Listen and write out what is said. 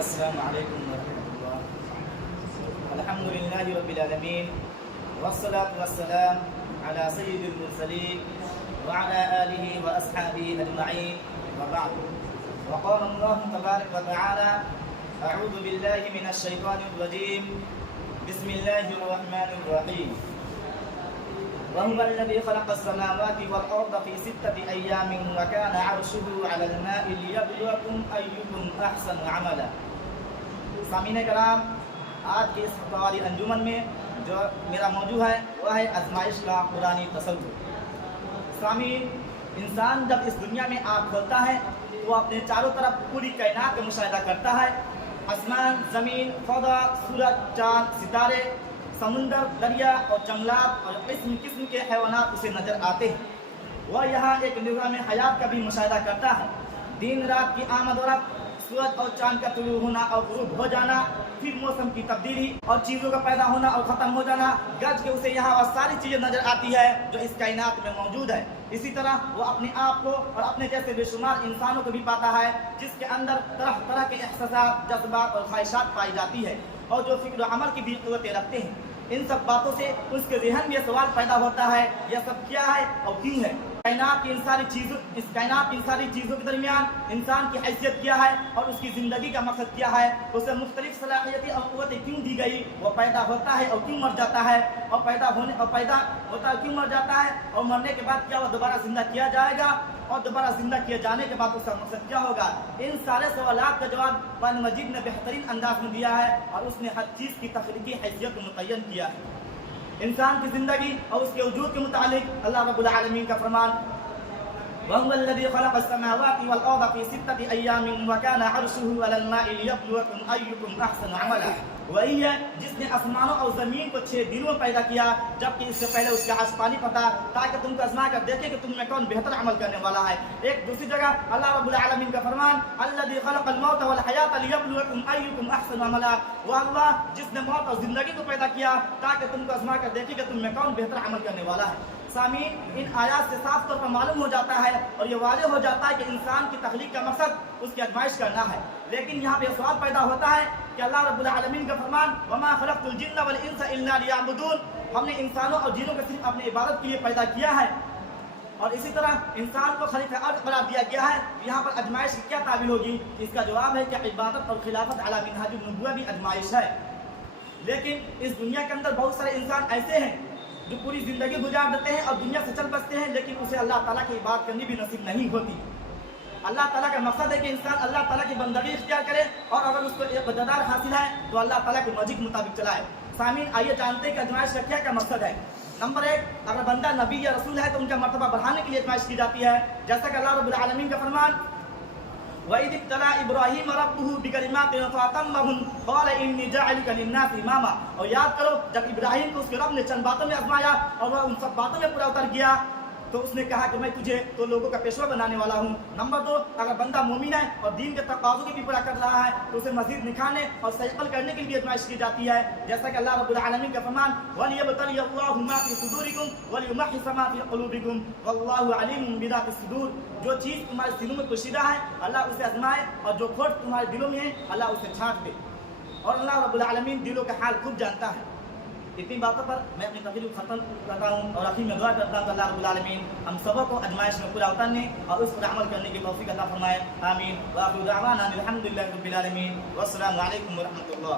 السلام علیکم ورحمۃ اللہ. الحمد للہ رب العالمین والصلاة والسلام على سید المرسلین وعلى آلہ واصحابہ اجمعین وبعد. وقال اللہ تبارک وتعالی اعوذ باللہ من الشیطان الرجیم بسم اللہ الرحمن الرحیم. وهو الذي خلق السماوات والأرض في 6 أيام وكان عرشه على الماء ليبلوكم أيكم أحسن عملا. سامعین کرام، آج کے اس فتاوی انجمن میں جو میرا موضوع ہے وہ ہے آزمائش کا قرآنی تصور. سامعین، انسان جب اس دنیا میں آنکھ کھولتا ہے تو وہ اپنے چاروں طرف پوری کائنات کا مشاہدہ کرتا ہے. آسمان، زمین، فضا، سورج، چاند، ستارے، سمندر، دریا اور جنگلات اور قسم قسم کے حیوانات اسے نظر آتے ہیں. وہ یہاں ایک نظام حیات کا بھی مشاہدہ کرتا ہے. دن رات کی آمد و رفت، سورج اور چاند کا طلوع ہونا اور غروب ہو جانا، پھر موسم کی تبدیلی اور چیزوں کا پیدا ہونا اور ختم ہو جانا، گرج کے اسے یہاں وہ ساری چیزیں نظر آتی ہے جو اس کائنات میں موجود ہے. اسی طرح وہ اپنے آپ کو اور اپنے جیسے بے شمار انسانوں کو بھی پاتا ہے جس کے اندر طرح طرح کے احساسات، جذبات اور خواہشات پائی جاتی ہے اور جو فکر و عمل کی بھی قوتیں رکھتے ہیں. ان سب باتوں سے اس کے ذہن میں یہ سوال پیدا ہوتا ہے یہ سب کیا ہے اور کیوں ہے. کائنات کی ان ساری چیزوں کے درمیان انسان کی حیثیت کیا ہے اور اس کی زندگی کا مقصد کیا ہے، اسے مختلف صلاحیتیں اور قوتیں کیوں دی گئی، وہ پیدا ہوتا ہے اور کیوں مر جاتا ہے، اور پیدا ہوتا ہے کیوں مر جاتا ہے، اور مرنے کے بعد کیا وہ دوبارہ زندہ کیا جائے گا، اور دوبارہ زندہ کیے جانے کے بعد اس کا مقصد کیا ہوگا. ان سارے سوالات کا جواب قرآن مجید نے بہترین انداز میں دیا ہے اور اس نے ہر چیز کی تخلیقی حیثیت کو متعین کیا ہے. انسان کی زندگی اور اس کے وجود کے متعلق اللہ رب العالمین کا فرمان وَهُوَ الَّذِي خَلَقَ السَّمَاوَاتِ وَالْأَرْضَ فِي 6 أَيَّامٍ وَكَانَ عَرْشُهُ عَلَى الْمَاءِ لِيَبْلُوَكُمْ أَيُّكُمْ أَحْسَنُ عَمَلًا. وہی ہے جس نے آسمانوں اور زمین کو 6 دنوں میں پیدا کیا، جبکہ اس سے پہلے اس کا عرش پانی پتا، تاکہ تم کو آزما کر دیکھے کہ تم میں کون بہتر عمل کرنے والا ہے. ایک دوسری جگہ اللہ رب العالمین کا فرمان الذی خلق الموت والحیات لیبلوکم ایکم احسن عملا. وہ اللہ جس نے موت اور زندگی کو پیدا کیا تاکہ تم کو آزما کر دیکھے کہ تم میں کون بہتر عمل کرنے والا ہے. سامعین، ان آیات سے صاف طور پر معلوم ہو جاتا ہے اور یہ واضح ہو جاتا ہے کہ انسان کی تخلیق کا مقصد اس کی آزمائش کرنا ہے. لیکن یہاں پہ سوال پیدا ہوتا ہے کہ اللہ رب العالمین کا فرمان وما خلقت الجن والانس الا لیعبدون، ہم نے انسانوں اور جنوں کو صرف اپنی عبادت کے لیے پیدا کیا ہے. اور اسی طرح انسان کو خلیفہ ارض قرار دیا گیا ہے. یہاں پر آزمائش کی کیا تعبیر ہوگی؟ اس کا جواب ہے کہ عبادت اور خلافت علی منہاج النبوہ بھی آزمائش ہے. لیکن اس دنیا کے اندر بہت سارے انسان ایسے ہیں جو پوری زندگی گزار دیتے ہیں اور دنیا سے چل بستے ہیں، لیکن اسے اللہ تعالیٰ کی عبادت کرنی بھی نصیب نہیں ہوتی. اللہ تعالیٰ کا مقصد ہے کہ انسان اللہ تعالیٰ کی بندگی اختیار کرے اور اگر اس کو اقتدار حاصل ہے تو اللہ تعالیٰ کی مرضی کے مطابق چلائے. سامعین، آئیے جانتے ہیں کہ آزمائش کا کیا مقصد ہے. نمبر 1، اگر بندہ نبی یا رسول ہے تو ان کا مرتبہ بڑھانے کے لیے آزمائش کی جاتی ہے، جیسا کہ اللہ رب العالمین کا فرمان وَإِذِ ابْتَلَىٰ إِبْرَاهِيمَ رَبُّهُ بِكَلِمَاتٍ فَأَتَمَّهُنَّ قَالَ إِنِّي جَاعِلُكَ لِلنَّاسِ إِمَامًا. اور یاد کرو جب ابراہیم کو اس کے رب نے چند باتوں میں آزمایا اور وہ ان سب باتوں میں پورا اتر گیا تو اس نے کہا کہ میں تجھے تو لوگوں کا پیشوا بنانے والا ہوں. نمبر 2، اگر بندہ مومن ہے اور دین کے تقاضوں کی بھی پورا کر رہا ہے تو اسے مزید نکھارنے اور سیقل کرنے کے لیے آزمائش کی جاتی ہے، جیسا کہ اللہ رب العالمین کا فرمان وَلِيَبْتَلِيَ اللَّهُ مَا فِي صُدُورِكُمْ وَلِيُمَحِّصَ مَا فِي قُلُوبِكُمْ وَاللَّهُ عَلِيمٌ بِذَاتِ الصُّدُورِ. جو چیز تمہارے دلوں میں پوشیدہ ہے اللہ اسے آزمائے اور جو کھوٹ تمہارے دلوں میں ہے اللہ اسے چھانٹ دے. اور اللہ رب العالمین دلوں کا حال خوب جانتا ہے. اتنی باتوں پر میں اپنی تقریر کو ختم کرتا ہوں اور اخیر میں دعا کرتا ہوں کہ اللہ رب العالمین ہم سبوں کو آزمائش میں پورا اترنے اور اس پر عمل کرنے کی توفیق عطا فرمائے. آمین. وآخر دعوانا الحمد للہ رب العالمین والسلام علیکم ورحمۃ اللہ.